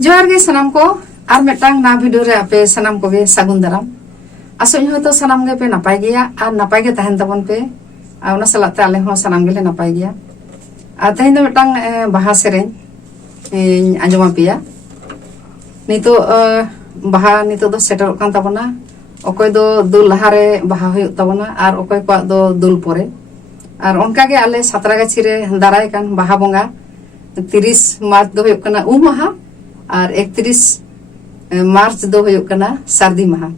जोहार गे सनाम को और मेटांग ना वीडियो रे आपे सनाम को गे सागुन दाराम आसोई होतो सनाम गे पे नपाय गया और नपाय गे तहन तबन पे आ उना सलाते आले हो सनाम गे ले नपाय गया आ तहन दो मेटांग बाहा सेरेन आंजमा पिया नितो बाहा नितो दो सेटर कान तबना ओकोय दो दुल लहारे बाहा हुय तबना और ओकोय को दो दुल पोरे और उनका गे आले सातरागाछी रे दाराय कान बाहा बोंगा 30 मार्च दो हुय कना उ माहा और 31 मार्च दो हुय कना सर्दी माहा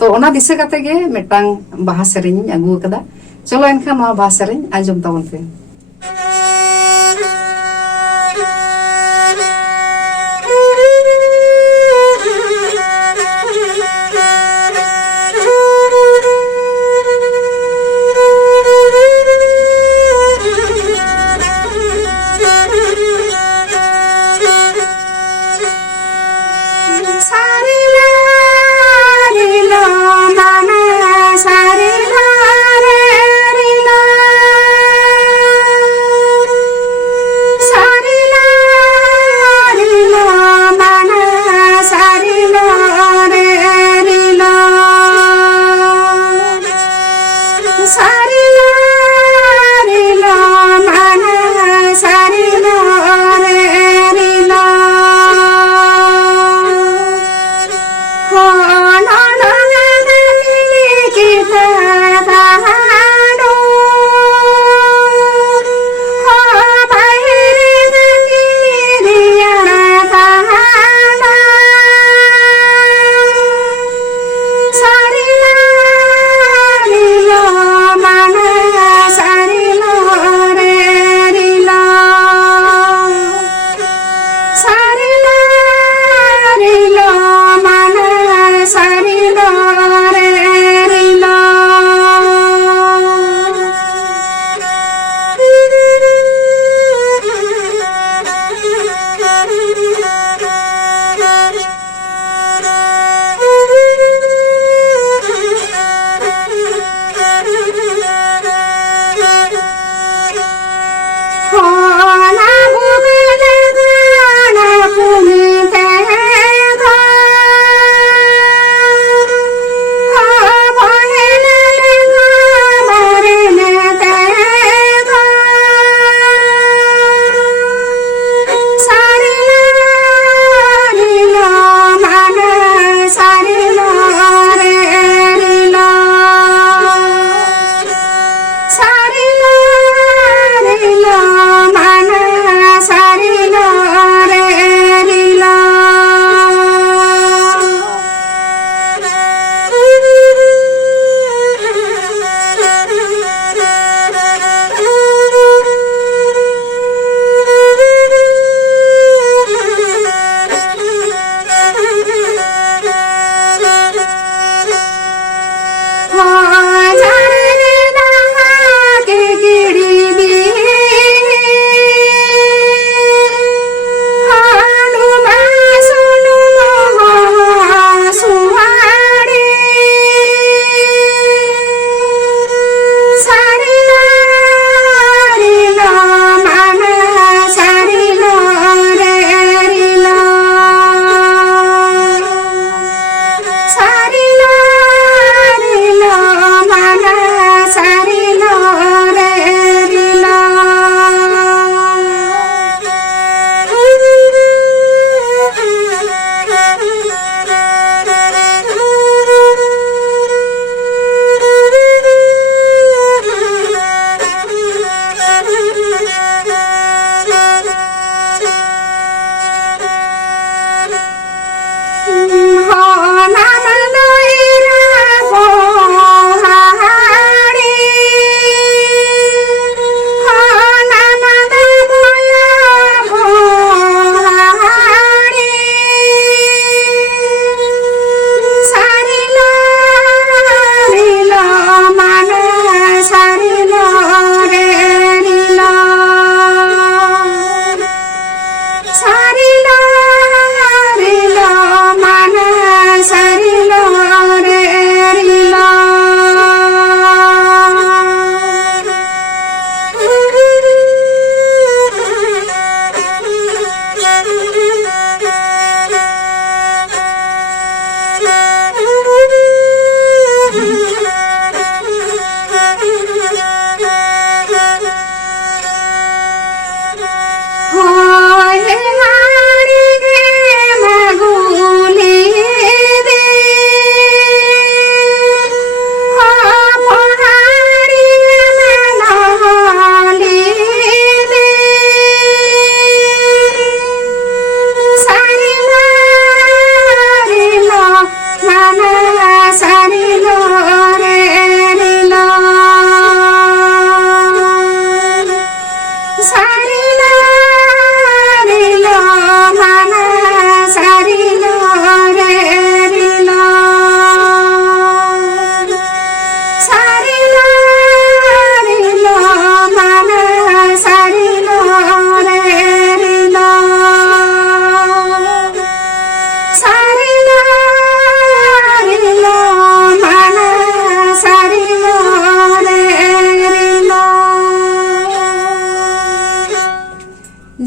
तो ओना दिसे काते गे मेटांग बाहा सेरेन आगु कदा चलो एनखान वा बाहा सेरेन आंजम तबन पे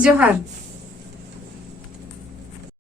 ᱡᱚᱦᱟᱨ।